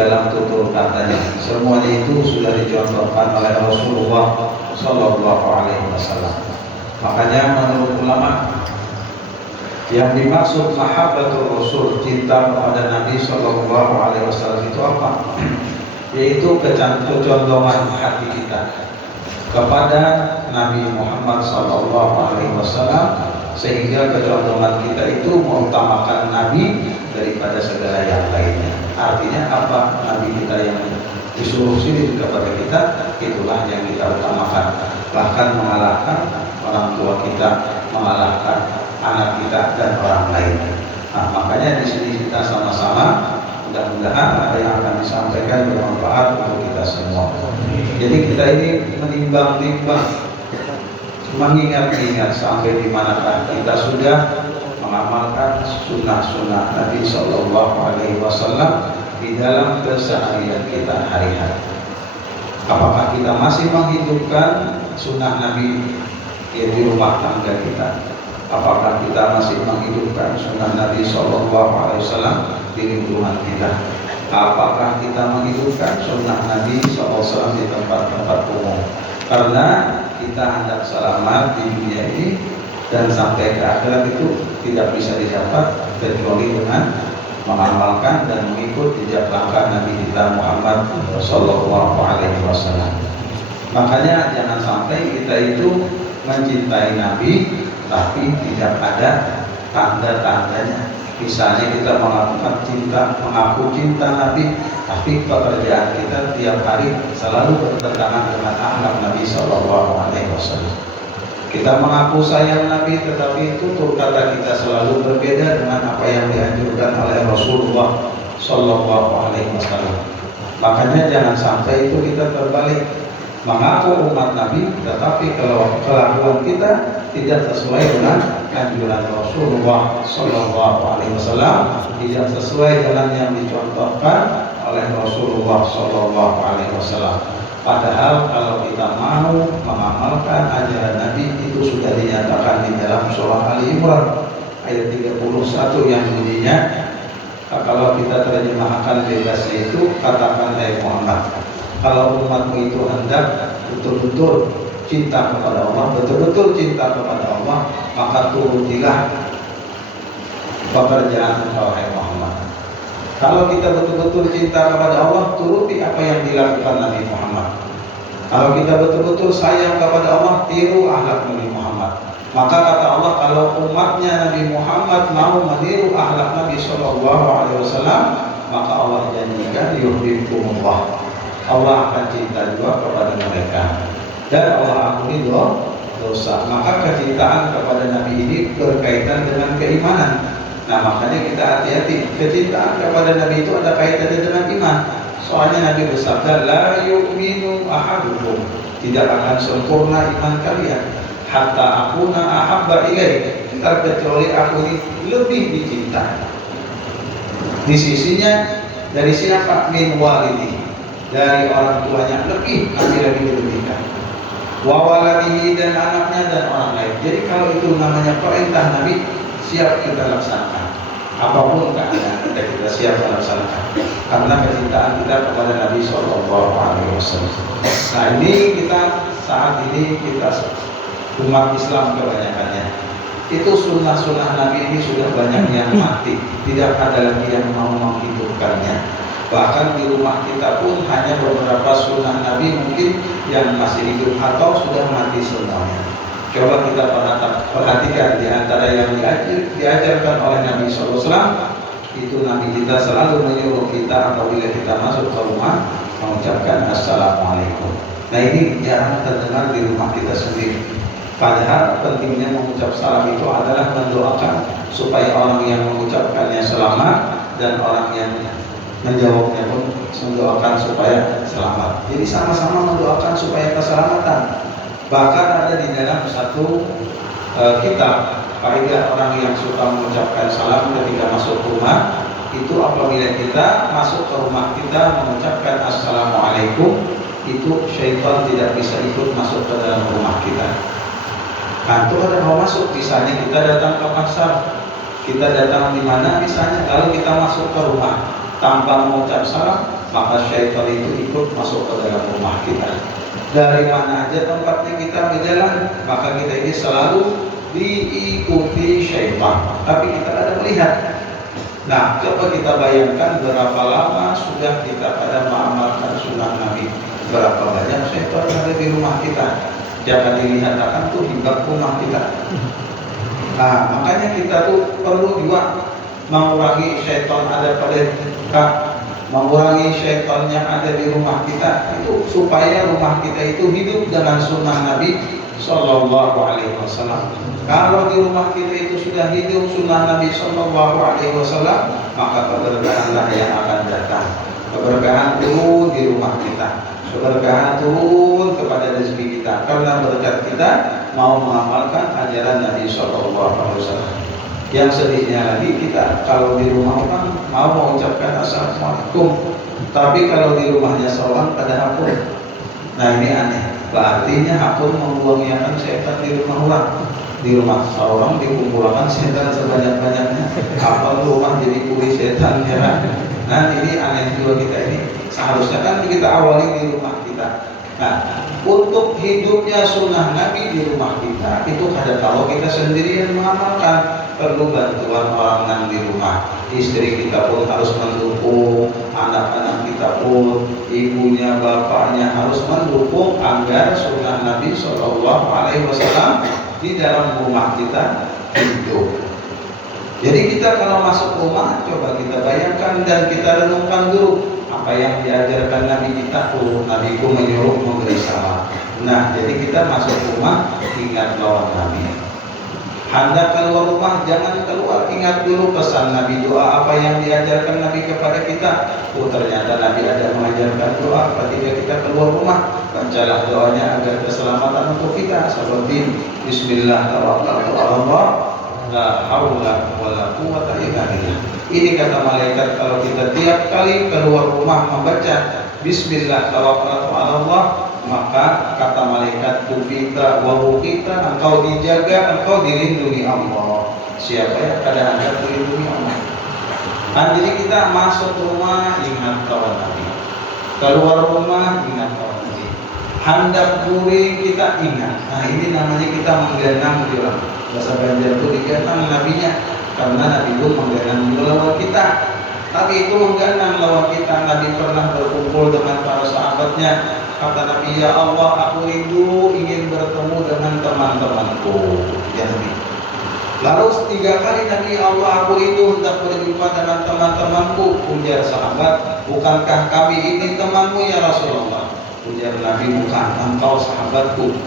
dalam tutur katanya. Semuanya itu sudah dicontohkan oleh Rasulullah Sallallahu Alaihi Wasallam. Makanya menurut ulama, yang dimaksud mahabbatul Rasul, cinta kepada Nabi Sallallahu Alaihi Wasallam itu apa? Yaitu kecondongan hati kita kepada Nabi Muhammad Sallallahu Alaihi Wasallam, sehingga kecondongan kita itu mengutamakan Nabi daripada segala yang lainnya. Artinya apa? Nabi kita yang disuruh sini kepada kita, itulah yang kita utamakan. Bahkan mengalahkan orang tua kita, mengalahkan anak kita dan orang lain. Nah, makanya di sini kita sama-sama, mudah-mudahan apa yang akan disampaikan bermanfaat untuk kita semua. Jadi kita ini menimbang-nimbang, mengingat-ingat sampai di manakah kita sudah mengamalkan sunnah-sunnah Nabi Sallallahu Alaihi Wasallam di dalam keseharian kita hari-hari. Apakah kita masih menghidupkan sunnah Nabi di rumah tangga kita? Apakah kita masih menghidupkan sunnah Nabi Sallallahu Alaihi Wasallam di lingkungan kita? Apakah kita menghidupkan sunnah Nabi Sallallahu Alaihi Wasallam di tempat-tempat umum? Karena kita hendak selamat di dunia ini dan sampai ke akhirat itu tidak bisa didapat kecuali dengan mengamalkan dan mengikut jejak langkah Nabi kita Muhammad Sallallahu Alaihi Wasallam. Makanya jangan sampai kita itu mencintai Nabi tapi tidak ada tanda-tandanya. Misalnya kita mengaku cinta Nabi, tapi pekerjaan kita tiap hari selalu bertentangan dengan akhlak Nabi Sallallahu Alaihi Wasallam. Kita mengaku sayang Nabi, tetapi tutur kata kita selalu berbeda dengan apa yang dianjurkan oleh Rasulullah Sallallahu Alaihi Wasallam. Makanya jangan sampai itu kita terbalik, mengaku umat Nabi, tetapi kalau kelakuan kita tidak sesuai dengan anjuran Rasulullah Sallallahu Alaihi Wasallam, tidak sesuai dengan yang dicontohkan oleh Rasulullah Sallallahu Alaihi Wasallam. Padahal kalau kita mau mengamalkan ajaran Nabi, itu sudah dinyatakan di dalam surah Ali Imran ayat 31 yang bunyinya, kalau kita terjemahkan bebasnya itu, katakan hai Muhammad, kalau umatmu itu hendak betul-betul cinta kepada Allah, betul-betul cinta kepada Allah, maka turutilah pekerjaan engkau hai Muhammad. Kalau kita betul-betul cinta kepada Allah, turuti apa yang dilakukan Nabi Muhammad. Kalau kita betul-betul sayang kepada Allah, tiru akhlak Nabi Muhammad. Maka kata Allah, kalau umatnya Nabi Muhammad mau meniru akhlak Nabi Sallallahu Alaihi Wasallam, maka Allah janjikan yuhibbukumullah, Allah akan cinta juga kepada mereka dan Allah ampuni dosa. Maka kecintaan kepada Nabi ini berkaitan dengan keimanan. Nah, makanya kita hati-hati, kecintaan kepada Nabi itu ada kaitannya dengan iman. Soalnya Nabi bersabda, la yu'minu ahadukum, tidak akan sempurna iman kalian hatta akuna ahabba ilaih, terkecuali aku ini lebih dicintai di sisinya dari siapa? Min walidi, dari orang tuanya, lebih Nabi lagi dilebihkan, wa waladihi, dan anaknya dan orang lain. Jadi kalau itu namanya perintah Nabi, siap kita laksanakan. Apapun keadaan kita siap melaksanakan, karena kecintaan kita kepada Nabi Sallallahu Alaihi Wasallam. Nah, ini kita saat ini kita umat Islam kebanyakannya itu sunnah-sunnah Nabi ini sudah banyak yang mati, tidak ada lagi yang mau menghidupkannya. Bahkan di rumah kita pun hanya beberapa sunnah Nabi mungkin yang masih hidup atau sudah mati semuanya. Coba kita perhatikan di antara yang diajarkan oleh Nabi SAW, itu Nabi kita selalu menyuruh kita apabila kita masuk ke rumah mengucapkan Assalamualaikum. Nah, ini jarang terdengar di rumah kita sendiri. Padahal pentingnya mengucap salam itu adalah mendoakan supaya orang yang mengucapkannya selamat dan orang yang menjawabnya pun mendoakan supaya selamat. Jadi sama-sama mendoakan supaya keselamatan. Bahkan ada di dalam satu kitab kaidah orang yang suka mengucapkan salam ketika masuk rumah, itu apabila kita masuk ke rumah kita mengucapkan Assalamualaikum, itu syaitan tidak bisa ikut masuk ke dalam rumah kita. Nah, itu ada mau masuk, misalnya kita datang ke pasar, kita datang di mana misalnya, lalu kita masuk ke rumah tanpa mengucap salam, maka syaitan itu ikut masuk ke dalam rumah kita. Dari mana aja tempatnya kita berjalan, maka kita ini selalu diikuti syaitan, tapi kita ada melihat. Nah, coba kita bayangkan berapa lama sudah kita pada mengamalkan sunnah Nabi, berapa banyak syaitan ada di rumah kita. Jangan dilihat akan tuh hingga rumah kita. Nah, makanya kita tuh perlu juga mengurangi syaitan ada pada kita, mengurangi syaitan yang ada di rumah kita itu supaya rumah kita itu hidup dengan sunnah Nabi Sallallahu Alaihi Wasallam. Kalau di rumah kita itu sudah hidup sunnah Nabi Sallallahu Alaihi Wasallam, maka keberkahanlah yang akan datang. Keberkahan turun di rumah kita, keberkahan turun kepada rezeki kita, karena berkat kita mau mengamalkan ajaran Nabi Sallallahu Alaihi Wasallam. Yang sedihnya lagi kita kalau di rumah orang mau mengucapkan assalamualaikum, tapi kalau di rumahnya seorang pada hapun. Nah ini aneh. Berartinya hapun membuang-buangkan setan di rumah orang. Di rumah seorang dikumpulkan setan sebanyak-banyaknya. Apa rumah jadi kuli setan ya? Nah ini aneh juga kita ini. Seharusnya kan kita awali di rumah kita. Nah, untuk hidupnya sunnah Nabi di rumah kita itu ada kalau kita sendirian mengamalkan, perlu bantuan orang yang di rumah. Istri kita pun harus mendukung, anak-anak kita pun, ibunya, bapaknya harus mendukung agar sunnah Nabi Sallallahu Alaihi Wasallam di dalam rumah kita hidup. Jadi kita kalau masuk rumah, coba kita bayangkan dan kita renungkan dulu apa yang diajarkan Nabi kita. Nabi itu menyuruh memberi salam. Nah, jadi kita masuk rumah ingat lawan Nabi. Hendak keluar rumah jangan keluar, ingat dulu pesan Nabi, doa apa yang diajarkan Nabi kepada kita. Ternyata Nabi ada mengajarkan doa ketika kita keluar rumah. Bacalah doanya agar keselamatan untuk kita, seperti Bismillah tawakkaltu 'ala Allah la haula wala quwwata illa billah. Ini kata malaikat kalau kita tiap kali keluar rumah membaca Bismillah tawakkaltu 'ala Allah, maka kata malaikat tufita wa ruqita, engkau dijaga, engkau dilindungi Allah. Siapa yang kada hendak dilindungi Allah? Nah, jadi kita masuk rumah ingat kawan Nabi, keluar rumah ingat kawan Nabi, hendak guring kita ingat. Nah ini namanya kita menggenang di orang. Bahasa Banjar itu digenang nabinya, karena Nabi itu menggenang lawan kita. Tapi itu menggenang lawan kita. Nabi pernah berkumpul dengan para sahabatnya. Kata Nabi, ya Allah, aku rindu ingin bertemu dengan teman-temanku. Ya Nabi. Lalu 3 kali Nabi, Allah, aku rindu hendak berjumpa dengan teman-temanku. Ujar sahabat, bukankah kami ini temanmu ya Rasulullah? Ujar Nabi, bukan, engkau sahabatku.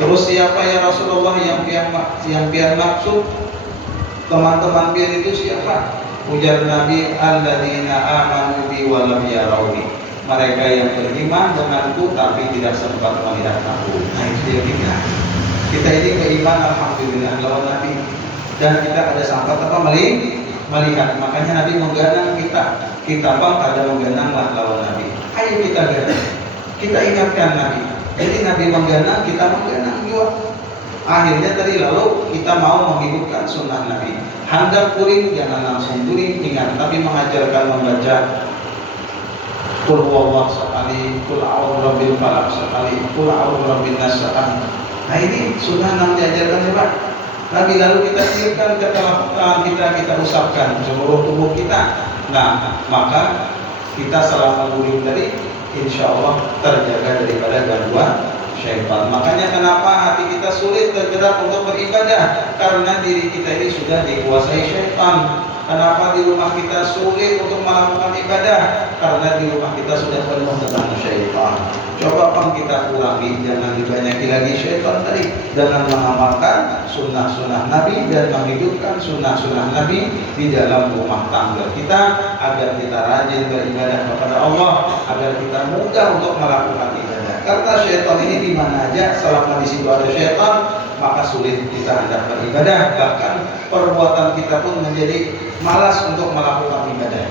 Terus siapa ya Rasulullah yang pian maksud? Teman-teman pian itu siapa? Ujar Nabi, alladzina amanu bi wa lam yarawni. Mereka yang beriman denganku tapi tidak sempat melihat aku. Nah itu dia kita ini beriman alhamdulillah lawan Nabi, dan kita ada sempat apa melihat. Makanya Nabi mengganang kita pun ada menggananglah lawan Nabi. Ayo kita ganang, kita ingatkan Nabi. Jadi Nabi mengganang, kita mengganang juga. Akhirnya tadi lalu kita mau menghidupkan sunnah Nabi. Hendak kuring jangan langsung kuring, ingat Nabi mengajarkan membaca Qul huwallahu sekali, Qul a'udzu birabbil falaq sekali, Qul a'udzu birabbin nas sekali. Nah ini sunnah Nabi diajarkan ya Pak. Nabi lalu kita tiupkan ke tangan kita usapkan seluruh tubuh kita. Nah maka kita selama kuring tadi insya Allah terjaga daripada gangguan syaitan. Makanya kenapa hati kita sulit tergerak untuk beribadah? Karena diri kita ini sudah dikuasai syaitan. Kenapa di rumah kita sulit untuk melakukan ibadah? Karena di rumah kita sudah penuh dengan syaitan. Coba pun kita kurangi, jangan dibanyaki lagi syaitan tadi, dengan mengamalkan sunnah-sunnah Nabi dan menghidupkan sunnah-sunnah Nabi di dalam rumah tangga kita, agar kita rajin beribadah kepada Allah, agar kita mudah untuk melakukan ibadah. Karena syaitan ini di mana aja, selama di situ ada syaitan, maka sulit kita hendak beribadah. Bahkan perbuatan kita pun menjadi malas untuk melakukan ibadah.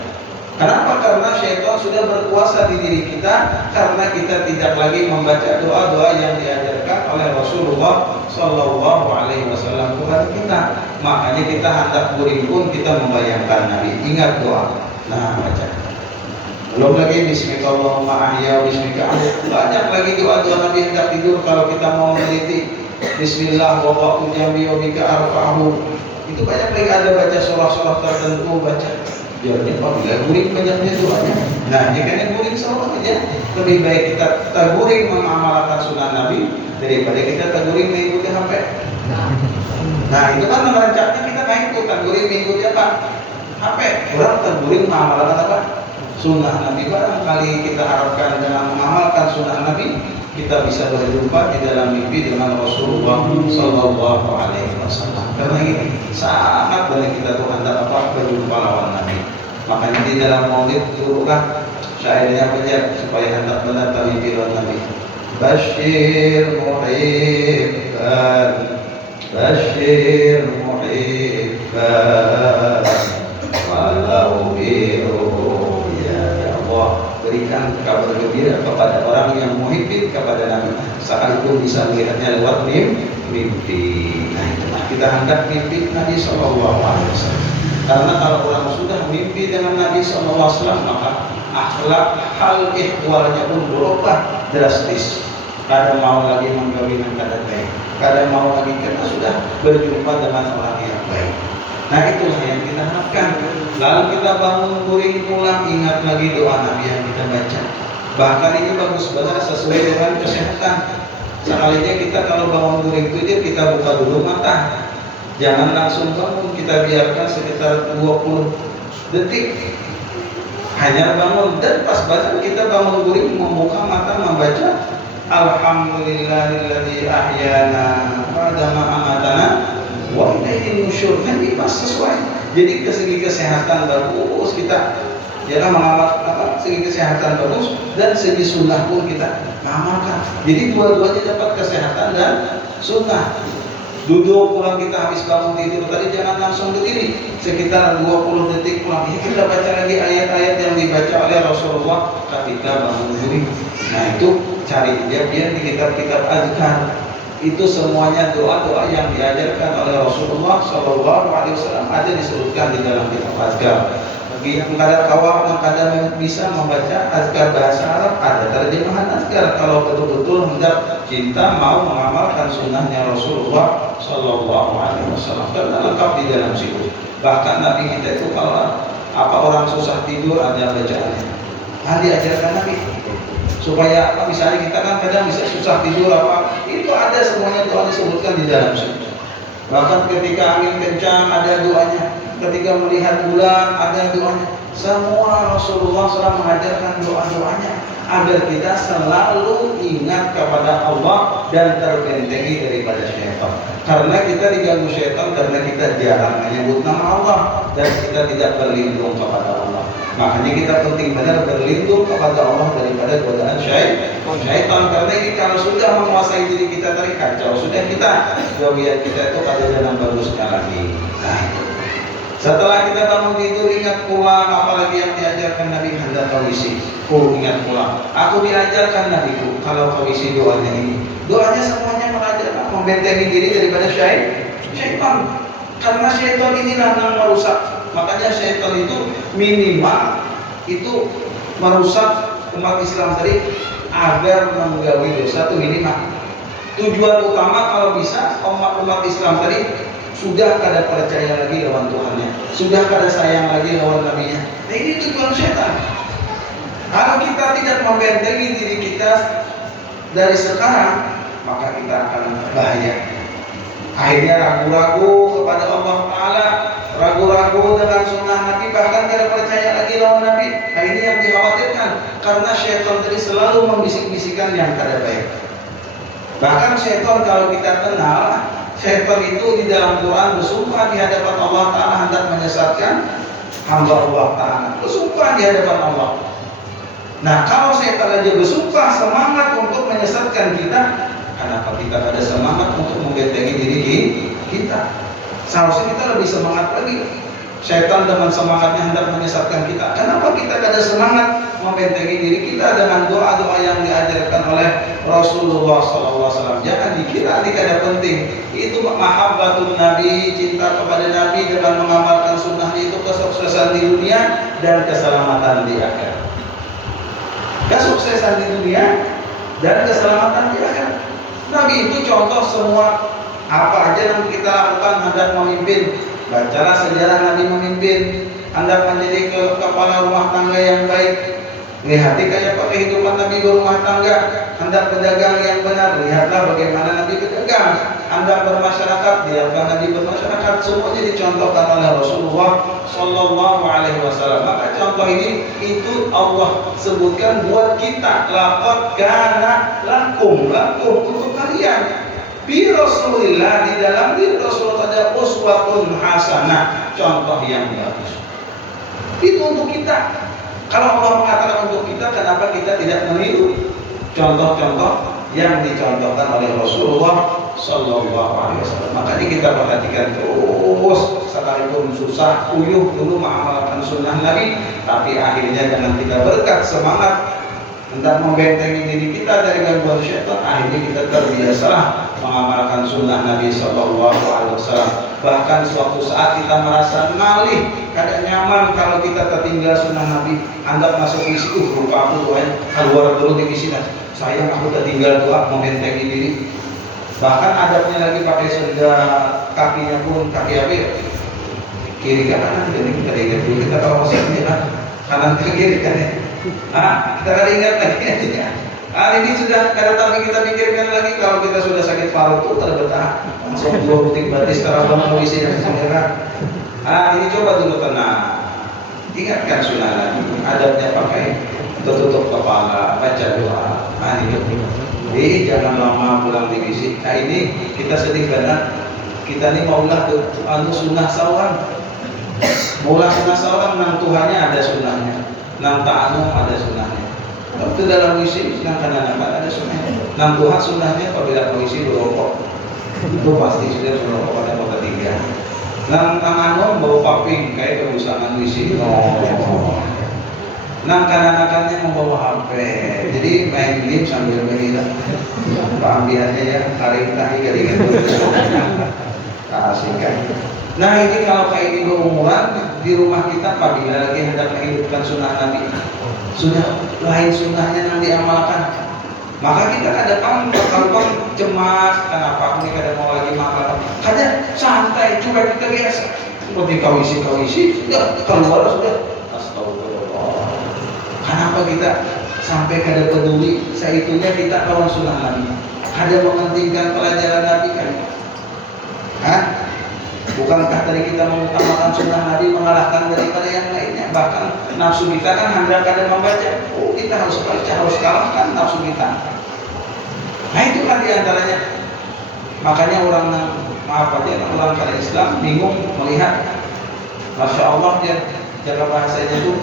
Kenapa? Karena syaitan sudah berkuasa di diri kita, karena kita tidak lagi membaca doa-doa yang diajarkan oleh Rasulullah Sallallahu Alaihi Wasallam kepada kita. Makanya kita hendak guring pun kita membayangkan Nabi. Ingat doa. Nah baca. Belum lagi bismika Allahumma ahya, bismika amut. Banyak lagi doa-doa Nabi hendak tidur kalau kita mau meneliti. Bismillah wa wa'u jambi wa bika arfa'ahu. Itu banyak lagi ada baca surah-surah tertentu baca. Biarnya apabila guring banyaknya doanya. Nah, jika guring sama aja. Lebih baik kita guring mengamalkan sunnah Nabi daripada kita guring mengikuti HP. Nah, itu kan merancaknya kita ikut guring mengikuti apa? HP. Orang guring mengamalkan apa? Sunnah Nabi. Barangkali kita harapkan dengan mengamalkan sunnah Nabi kita bisa berjumpa di dalam mimpi dengan Rasulullah Sallallahu Alaihi Wasallam. Karena ini sangat banyak kita tuh hendak apa berjumpa lawan Nabi. Makanya di dalam maulid turunkan syairnya banyak supaya hendak mendatangi mimpi lawan Nabi. Bashir muhibban, Bashir muhibban, walau biru. Ya Allah, berikan kabar gembira kepada orang yang muhibbin kepada Nabi, sekalipun bisa melihatnya lewat mimpi. Nah, itulah kita hendak mimpi Nabi Sallallahu Alaihi Wasallam. Karena kalau orang sudah mimpi dengan Nabi Sallallahu Alaihi Wasallam, maka akhlak hal ihwalnya pun berubah drastis. Kadang mau lagi menggawinkan kadang baik, kadang mau lagi karena sudah berjumpa dengan orang yang baik. Nah, itulah yang kita harapkan. Lalu kita bangun guring pulang, ingat lagi doa Nabi yang kita baca. Bahkan ini bagus banget sesuai dengan kesehatan. Sekalinya kita kalau bangun guring tidur, kita buka dulu mata. Jangan langsung bangun, kita biarkan sekitar 20 detik. Hanya bangun dan pas bangun kita bangun guring membuka mata membaca Alhamdulillahilladzi ahyana ba'da ma amatana wa ilaihi nusyur. Ini pas sesuai. Jadi segi kesehatan bagus kita jangan mengamalkan segi kesehatan bagus dan segi sunnah pun kita mengamalkan. Jadi dua-duanya dapat kesehatan dan sunnah. Duduk pulang kita habis bangun tidur tadi jangan langsung berdiri, sekitar 20 detik pulang kita baca lagi ayat-ayat yang dibaca oleh Rasulullah ketika bangun tidur. Nah, itu cari dia di kitab-kitab azkar. Itu semuanya doa-doa yang diajarkan oleh Rasulullah Sallallahu Alaihi Wasallam ada disebutkan di dalam kitab azkar. Bagi yang kadang bisa membaca azkar bahasa Arab, ada terjemahan azkar. Kalau betul-betul hendak cinta mau mengamalkan sunnahnya Rasulullah Sallallahu Alaihi Wasallam, karena lengkap di dalam situ. Bahkan Nabi kita itu kalau apa orang susah tidur ada bacaannya. Nah, diajarkan Nabi supaya apa, misalnya kita kan kadang bisa susah tidur apa, itu ada semuanya doa disebutkan di dalam situ. Bahkan ketika angin kencang ada doanya, ketika melihat bulan ada doanya. Semua Rasulullah SAW mengajarkan doa-doanya agar kita selalu ingat kepada Allah dan terbentengi daripada syaitan. Karena kita diganggu syaitan karena kita jarang menyebut nama Allah dan kita tidak berlindung kepada Allah. Makanya kita penting benar berlindung kepada Allah daripada godaan syaitan. Karena ini kalau sudah menguasai diri kita terikat jauh, sudah kita jauhian kita itu ada dalam bagusnya lagi. Nah, itu. Setelah kita bangun tidur ingat pulang, apalagi yang diajarkan Nabi hendak kawisi. Ingat pulang. Aku diajarkan Nabiku kalau kawisi doanya ini. Doanya semuanya mengajarkan membentengi diri daripada syaitan. Karena syaitan ini yang merusak. Makanya syaitan itu minimal itu merusak umat Islam tadi agar menggawi dosa itu minimal. Tujuan utama kalau bisa umat Islam tadi sudah kada percaya lagi lawan Tuhannya, sudah kada sayang lagi lawan Nabinya. Nah, ini tujuan syaitan. Kalau kita tidak membentengi diri kita dari sekarang, maka kita akan bahaya. Akhirnya ragu-ragu kepada Allah Ta'ala, ragu-ragu dengan sunnah Nabi, bahkan tidak percaya lagi lawan Nabi. Nah, ini yang dikhawatirkan, karena syaitan tadi selalu membisik-bisikan yang kada baik. Bahkan syaitan kalau kita kenal, syaitan itu di dalam Quran bersumpah di hadapan Allah Ta'ala hendak menyesatkan hamba Allah Ta'ala, bersumpah di hadapan Allah. Nah, kalau syaitan aja bersumpah semangat untuk menyesatkan kita, kenapa kita ada semangat untuk membentengi diri kita? Seharusnya kita lebih semangat lagi. Syaitan dengan semangatnya hendak menyesatkan kita, kenapa kita ada semangat membentengi diri kita dengan doa-doa yang diajarkan oleh Rasulullah SAW. Jangan dikira ini kada penting. Itu mahabbatun Nabi, cinta kepada Nabi dengan mengamalkan sunnahnya itu kesuksesan di dunia dan keselamatan di akhirat. kesuksesan di dunia dan keselamatan di akhirat. Nabi itu contoh semua. Apa aja yang kita lakukan hendak memimpin. Bacalah sejarah Nabi memimpin, hendak menjadi kepala rumah tangga yang baik. Lihati kayak kehidupan Nabi berumah tangga, hendak berdagang yang benar. Lihatlah bagaimana Nabi berdagang. Hendak bermasyarakat, lihatlah Nabi bermasyarakat. Semuanya dicontohkan oleh Rasulullah Sallallahu Alaihi Wasallam. Maka contoh ini itu Allah sebutkan buat kita. Laqad kana lakum untuk kalian. Bi Rasulillah, di dalam diri Rasulullah ada uswatun hasanah, contoh yang bagus. Itu untuk kita. Kalau Allah mengatakan untuk kita, kenapa kita tidak meniru contoh-contoh yang dicontohkan oleh Rasulullah Sallallahu Alaihi Wasallam? Makanya kita perhatikan terus, sekalipun susah, uyuh dulu mengamalkan sunnah Nabi, tapi akhirnya dengan kita berkat semangat hendak membentengi diri kita dari gangguan syaitan, akhirnya kita terbiasalah mengamalkan sunnah Nabi Sallallahu Alaihi Wasallam. Bahkan suatu saat kita merasa malih, kada nyaman kalau kita tertinggal sunnah Nabi. Anda masuk misi, lupa aku doain keluar dulu di misi, sayang aku tertinggal doa membentengi diri. Bahkan adabnya lagi pakai sendal, kakinya pun kaki apa ya? Kiri kanan, jadi kita ingat dulu kita kalau masih kanan ke kiri kan ya. Kita kada ingat lagi ya. Ini sudah kada tapi kita pikirkan lagi kalau kita sudah sakit paru itu kada betah. Langsung 2 butik batis terabang mengisi dan sejarah. Ini coba dulu tenang. Ingatkan sunnah Nabi. Adabnya pakai tutup kepala, baca doa. Ini jangan lama pulang di misi. Ini kita sedih karena kita ini maulah sunnah sawan. Maulah sunnah sawan, nang Tuhannya ada sunnahnya. Nang ta'anum ada sunnahnya. Waktu dalam misi nang kanan ada sunnahnya. Nang Tuhan sunnahnya apabila mengisi berokok, itu pasti sudah berokok pada kota 3. Nang ta'anum bawa paping kayak kebusangan misi. Nang kanan-kanannya membawa HP, jadi main game sambil berhilang. Ambiannya ya tarik garingan asik kan. Nah ini kalau kayak ini berumuran di rumah kita, apabila lagi hendak menghidupkan sunnah Nabi, sudah lain sunnahnya yang diamalkan, maka kita kadang kalau cemas, kenapa aku ini kadang mau lagi makan, kadang santai, coba kita biasa seperti kawisi, sudah keluar sudah. Astagfirullah. Kenapa kita sampai kada peduli? Seitunya kita kawan sunnah Nabi, ada mementingkan pelajaran Nabi kan? Bukankah tadi kita mengutamakan sunnah Nabi mengalahkan daripada yang lainnya? Bahkan nafsu kita kan hendak kada membaca. Kita harus baca, harus kalahkan nafsu kita. Nah itu kan diantaranya. Makanya orang kada Islam bingung melihat, Masya Allah dia jaga bahasanya itu.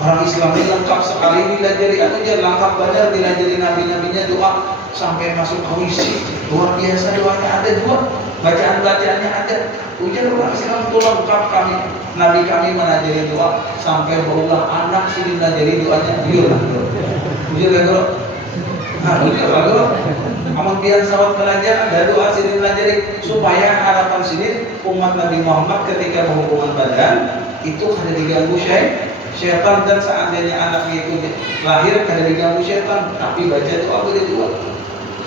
Orang Islam ini lengkap sekali dilajari dia lengkap banyak dilajari nabi-nabinya doa sampai masuk kawisi. Luar biasa doanya ada 2. Bacaan-bacaannya ada. Ujian orang Islam itu lengkap kami. Nabi kami menajari doa sampai berulang anak sini menajari doanya. Ujian lagu. Amun biar sahabat belajar ada doa sini menajari supaya harapan sini umat Nabi Muhammad ketika berhubungan badan itu kada diganggu syaitan, dan seandainya anaknya itu lahir kada diganggu syaitan, tapi baca doa boleh doa.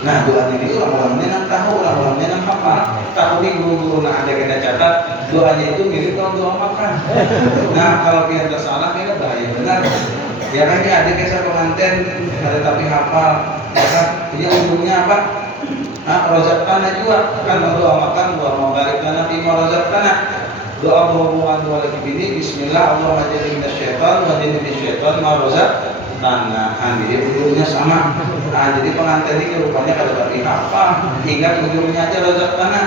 Nah doa ini orang-orangnya yang tahu, orang-orangnya yang hafal. Tahu nih guru-guru ada kena catat doanya itu mirip dengan doa makan. Nah kalau dia tersalah dia bahaya benar. Ya kan dia ada kisah pengantin ada tapi hafal. Ya kan dia ujungnya apa? Rozaqana juga kan doa makan, doa mabarik lana fima rozaqana. Doa berhubungan dua lagi bini, Bismillah, Allah majari minasyaitan, wajini minasyaitan, marozak, tanah. Jadi ujungnya sama. Jadi pengantin ini rupanya kada tapi apa? Ingat ujungnya aja rozak tanah.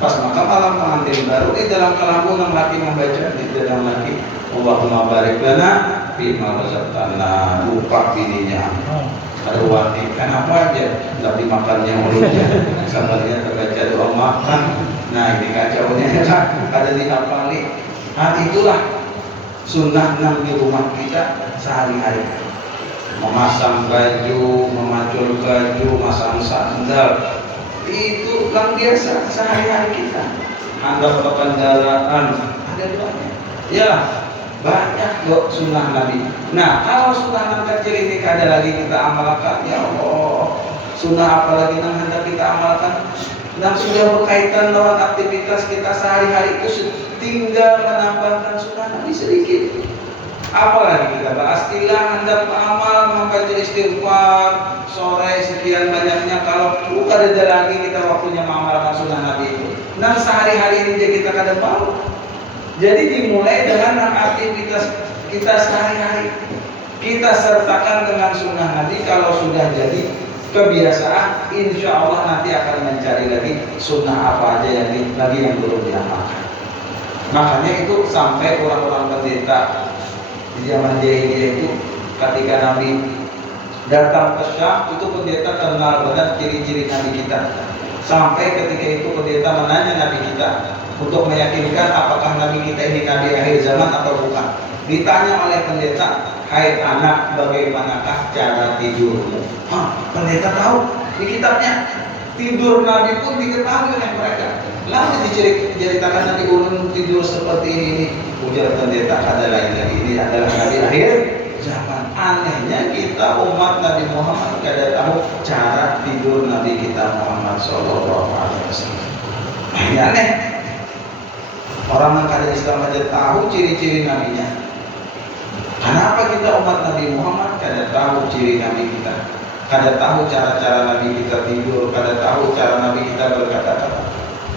Pas makan malam pengantin baru di dalam kelabu nang laki membaca di dalam laki, Allahumma barik lana fima rozak tanah. Lupa bininya. Ada wati, kenapa aja nggak dimakannya mulutnya, sambalnya terbaca doa makan. Nah ini kacaunya kan, ada dihafali. Itulah sunnah di rumah kita sehari-hari. Memasang baju, memacul baju, masang sandal, itu kan biasa sehari-hari kita. Handap ke kendaraan, ada doanya. Ya, banyak sunnah Nabi. Nah, kalau sunnah kecil ini kada lagi kita amalkan, ya Allah, sunnah apa lagi yang hendak kita amalkan? Dan sudah berkaitan dengan aktivitas kita sehari-hari itu tinggal menambahkan sunnah Nabi sedikit. Apalagi kita bahas istilah hendak beramal membaca istighfar sore sekian banyaknya, kalau bukan ada lagi kita waktunya mengamalkan sunnah Nabi itu. Dan sehari-hari ini kita kada mau. Jadi dimulai dengan aktivitas kita sehari-hari, kita sertakan dengan sunnah Nabi. Kalau sudah jadi kebiasaan, insya Allah nanti akan mencari lagi sunnah apa aja yang lagi yang belum diamalkan. Makanya itu sampai orang-orang pendeta di zaman jahiliyah itu, ketika Nabi datang ke Syam, itu pendeta kenal benar ciri-ciri Nabi kita. Sampai ketika itu pendeta menanya Nabi kita untuk meyakinkan apakah Nabi kita ini Nabi akhir zaman atau bukan. Ditanya oleh pendeta, hai anak, bagaimanakah cara tidurmu? Pendeta tahu di kitabnya tidur Nabi pun diketahui oleh mereka. Lalu diceritakan Nabi ulun tidur seperti ini. Ujar pendeta, ada lain lagi, ini adalah Nabi akhir zaman. Anehnya kita umat Nabi Muhammad kada tahu cara tidur Nabi kita Muhammad Sallallahu Alaihi Wasallam. Ini aneh. Orang yang kada Islam aja tahu ciri-ciri Nabinya. Kenapa kita umat Nabi Muhammad kada tahu ciri Nabi kita? Kada tahu cara-cara Nabi kita tidur, kada tahu cara Nabi kita berkata-kata.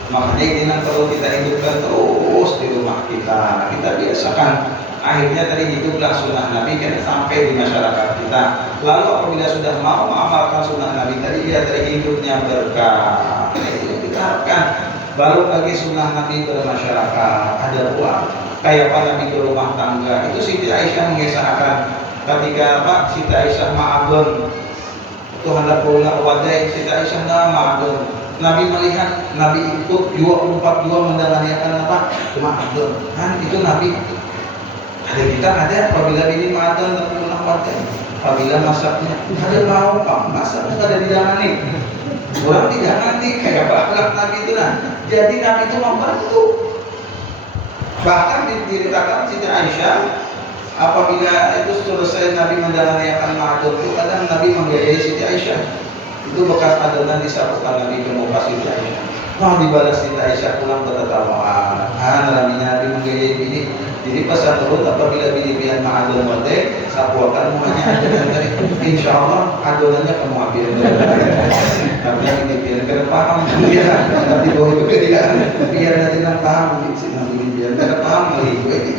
Makanya ini yang perlu kita hidupkan terus di rumah kita. Kita biasakan. Akhirnya tadi hiduplah sunnah Nabi kan sampai di masyarakat kita. Lalu apabila sudah mau mengamalkan sunnah Nabi tadi, dia tadi hidupnya berkah. Itu kita harapkan. Baru lagi sunnah Nabi bermasyarakat, ada uang. Kayak apa Nabi ke rumah tangga. Itu Siti Aisyah mengisahkan ketika Siti Aisyah ma'adun. Itu hendak pulang wadai, Siti Aisyah ma'adun. Nabi melihat, Nabi ikut 24 mendengarkan ma'adun. Kan itu Nabi. Ada kita ada apabila ini ma'adun tapi pulang wadai. Apabila masaknya, ada mau masaknya ada di dalam nih. Orang tidak nanti kayak bakal Nabi itu nah. Jadi Nabi itu membantu. Bahkan diceritakan Siti Aisyah apabila itu selesai Nabi mendengarkan ma'adun itu, kadang Nabi membiayai Siti Aisyah. Itu bekas adonan disapukan Nabi ke muka Siti Aisyah. Nah dibalas Siti Aisyah pulang bertertawaan. Nabi membiayai ini. Jadi pesan turun apabila bini-bian ma'adun merdek, sapuakan muanya adonan tadi. Insya Allah adonannya kamu ambil. Karena bini-bian kena paham. Nanti bawa juga tidak. Biar nanti nak paham. Bini-bian kena paham lagi.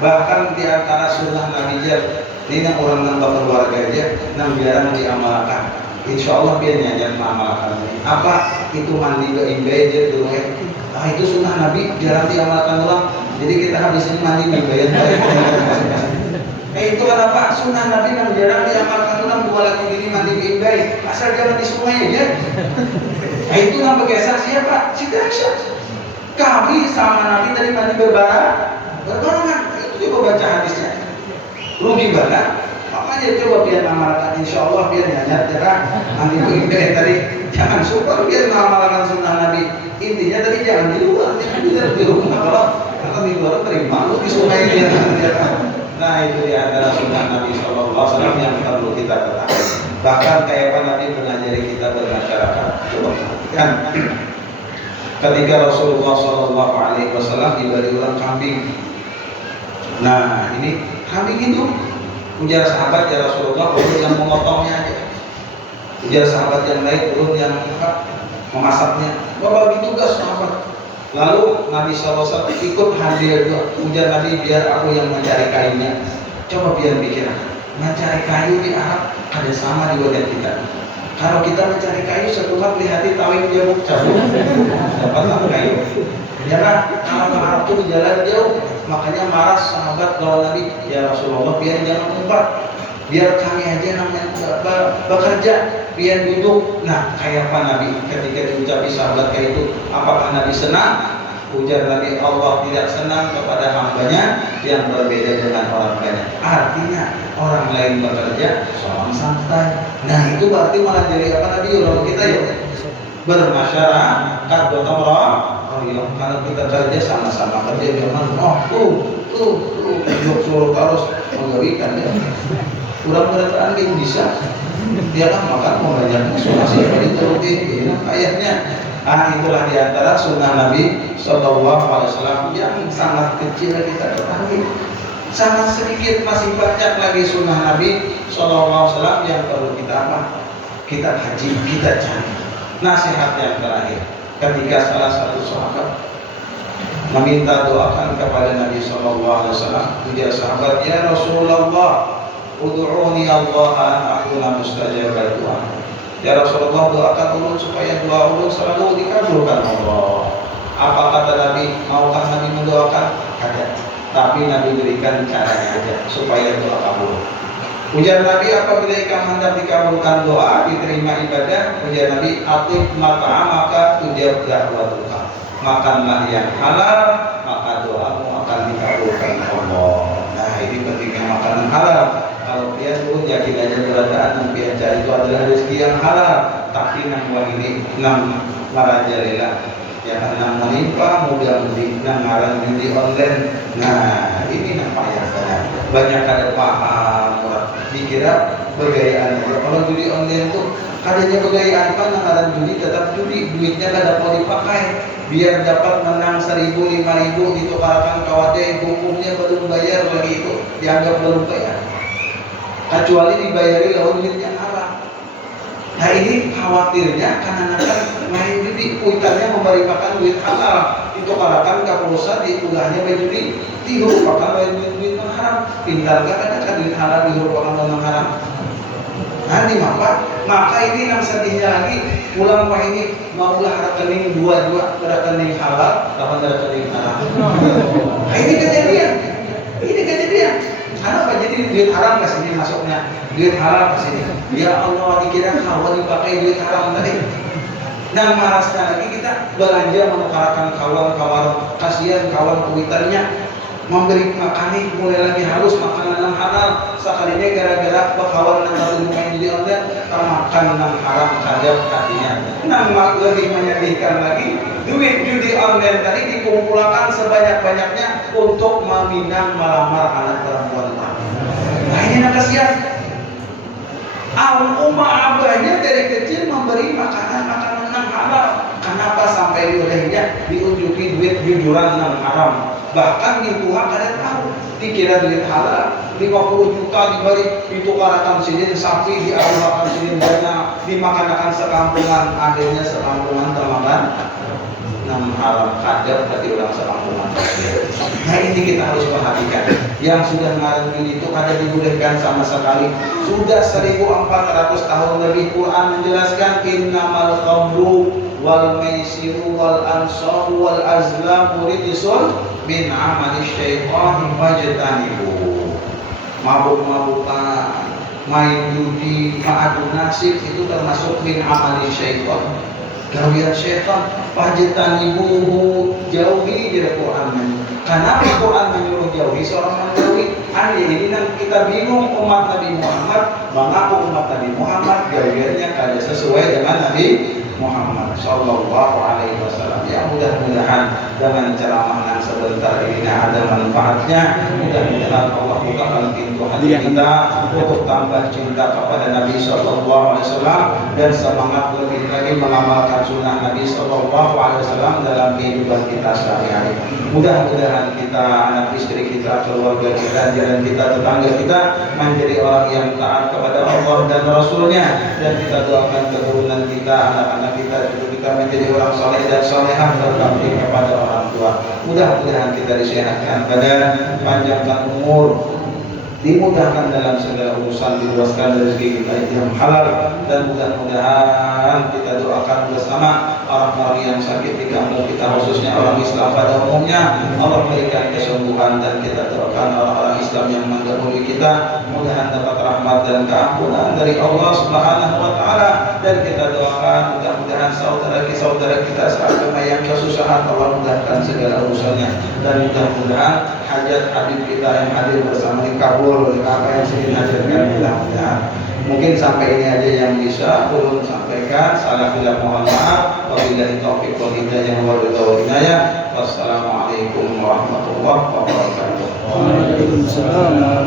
Bahkan di antara sunnah Nabi Jar, ini yang orang nambah keluarga dia, yang jarang diamalkan. Insya Allah biar nyanyian mengamalkan. Apa itu mandi ke imbai aja dulu ya? Itu sunnah Nabi jarang diamalkan ulang. Jadi kita habis ini mandi imbai. Itu kenapa sunnah Nabi yang jarang diamalkan ulang, dua lagi ini mandi imbai. Asal jangan di sungai aja. Itu yang bergeser siapa? Siti Aisyah. Kami sama Nabi tadi mandi berbarengan. Itu juga baca hadisnya. Rugi banget. Makanya coba biar amalkan, insya Allah biar nyanyat jarang. Nanti begini tadi jangan super biar mengamalkan sunnah Nabi. Intinya tadi jangan di luar, jangan di rumah. Kalau di luar terima, lu di sungai dia. Nah itu di antara sunnah Nabi Sallallahu Alaihi Wasallam yang perlu kita ketahui. Bahkan kayak apa Nabi mengajari kita bermasyarakat. Coba kan ketika Rasulullah Sallallahu Alaihi Wasallam diberi ulang kambing. Nah ini kambing itu. Ujar sahabat, ya Rasulullah, ulun yang memotongnya aja. Ujar sahabat yang lain, ulun yang memasaknya. Bagi tugas sahabat. Lalu Nabi SAW ikut hadir juga. Ujar Nabi, biar aku yang mencari kayunya. Coba biar pikir, mencari kayu di Arab ada sama di wadah kita. Kalau kita mencari kayu, setelah lihati tawin jauh cabut, dapat kayu. Jangan kalau ke Arab itu di jalan jauh. Makanya marah sahabat lawan Nabi, ya Rasulullah biar jangan umpat, biar kami aja namanya bekerja, biar duduk. Nah kayak apa Nabi ketika diucapi sahabat kayak itu, apakah Nabi senang? Ujar Nabi, Allah tidak senang kepada hambanya yang berbeda dengan orang banyak. Artinya orang lain bekerja, seorang santai. Nah itu berarti malah jadi apa Nabi? Orang kita yuk bermasyarakat, gotong royong. ya. Kalau kita kerja sama-sama kerja memang tuh suruh terus menggawikan ya. Mudah-mudahan dia bisa. Dia kan makan mau banyak sunnah sih dituruti ya, ayatnya. Itulah diantara sunnah Nabi Sallallahu Alaihi Wasallam yang sangat kecil kita ketahui. Sangat sedikit, masih banyak lagi sunnah Nabi Sallallahu Alaihi Wasallam yang perlu kita apa? Kita kaji, kita cari. Nasihat yang terakhir, ketika salah satu sahabat meminta doakan kepada Nabi Sallallahu Alaihi Wasallam, dia sahabat, ya Rasulullah, ud'uni Allah an akuna mustajabal doa. Ya Rasulullah, doakan ulun supaya doa ulun selalu dikabulkan Allah. Apa kata Nabi? Maukah Nabi mendoakan? Ada. Tapi Nabi berikan caranya aja supaya doa kabul. Ujar Nabi, apabila ikan hendak dikabulkan doa, diterima ibadah, ujar Nabi, atik mata'amaka tujab da'watuka. Makanlah yang halal, maka doamu akan dikabulkan Allah. Nah, ini pentingnya makanan halal. Kalau dia pun yakin aja beradaan yang dia cari itu adalah rezeki yang halal. Tapi nang wahini nang marajalela, ya nang menimpa mudah mudi nang ngaran judi online. Nah, ini nang payah sana. Banyak ada paham dikira bergayaan. Kalau judi online tuh adanya bergayaan apa? Nang ngaran judi tetap judi, duitnya kada mau dipakai. Biar dapat menang 1.000, 5.000 ditukarkan kawade, hukumnya belum bayar lagi itu dianggap belum bayar. Kecuali dibayari lawan duit yang haram. Nah ini khawatirnya karena main judi, kuitannya memberikan duit halal, itu kalakan kapolsa diulahnya main judi, dihurupakan main duit yang haram. Pintar kan ada duit halal dihurupakan dengan haram. Nanti maka ini yang sedihnya lagi, pulang wah ini maulah rekening dua rekening halal, lawan rekening haram. Nah ini kejadian. Kenapa jadi duit haram ke sini masuknya? Duit halal ke sini. Ya Allah, dikira kawan dipakai duit haram tadi. Dan marasnya lagi kita belanja menukarkan kawan, kasihan kawan kuitannya memberi makani mulai lagi halus makanan yang halal. Sekalinya gara-gara kawan yang baru main jadi online termakan yang haram kadang hatinya. Nang lebih menyedihkan lagi, duit judi online tadi dikumpulkan sebanyak-banyaknya untuk meminang melamar anak perempuan. Nah ini nak kasihan. Abahnya dari kecil memberi makanan yang halal. Kenapa sampai diulahnya diunjuki duit jujuran yang haram? Bahkan di Tuhan kalian tahu, dikira duit halal 50 juta diberi ditukarakan sini sapi, diarahkan sini dana, dimakankan sekampungan, akhirnya sekampungan termakan nam haram kadar berarti orang sekampungan. Nah ini kita harus perhatikan. Yang sudah ngarang itu ada dibolehkan sama sekali. Sudah 1400 tahun lebih Quran menjelaskan innamal khamru wal maisiru wal ansabu wal azlamu rijsun min amali syaitani fajtanibu. Mabuk-mabukan, main judi, ma'adu nasib itu termasuk min amali syaitan. Gawian syaitan, fajtanibuhu, jauhi dari Quran. Kenapa Quran menyuruh jauhi seorang menjauhi? Ini yang kita bingung umat Nabi Muhammad, mengaku umat Nabi Muhammad gawiannya kada sesuai dengan Nabi Muhammad Sallallahu Alaihi Wasallam. Ya mudah-mudahan dengan ceramah yang sebentar ini ada manfaatnya. Mudah-mudahan Allah bukakan pintu hati kita untuk tambah cinta kepada Nabi Sallallahu Alaihi Wasallam dan semangat lebih lagi mengamalkan sunnah Nabi Sallallahu Alaihi Wasallam dalam kehidupan kita sehari-hari. Mudah-mudahan kita, anak istri kita, keluarga kita, jalan kita, tetangga kita menjadi orang yang taat kepada Allah dan Rasulnya, dan kita doakan keturunan kita, anak-anak kita juga kita menjadi orang soleh dan solehah berbakti kepada orang tua. Mudah-mudahan kita disehatkan badan, panjangkan umur, dimudahkan dalam segala urusan, diluaskan rezeki kita yang halal, dan mudah-mudahan kita doakan bersama orang-orang yang sakit di kampung kita, khususnya orang Islam pada umumnya. Allah berikan kesembuhan, dan kita doakan orang-orang Islam yang mendahului kita mudah dapat rahmat dan keampunan dari Allah Subhanahu wa taala, dan kita doakan mudah-mudahan saudara kita seagama yang kesusahan Allah mudahkan segala urusannya, dan mudah-mudahan hajat Habib kita yang hadir bersama dikabul oleh apa yang sedang hadirkan mudah-mudahan. Mungkin sampai ini aja yang bisa ulun sampaikan. Salah khilaf mohon maaf. Wabillahi taufiq wal hidayah wal hidayah. Wassalamualaikum warahmatullahi wabarakatuh. Waalaikumsalam.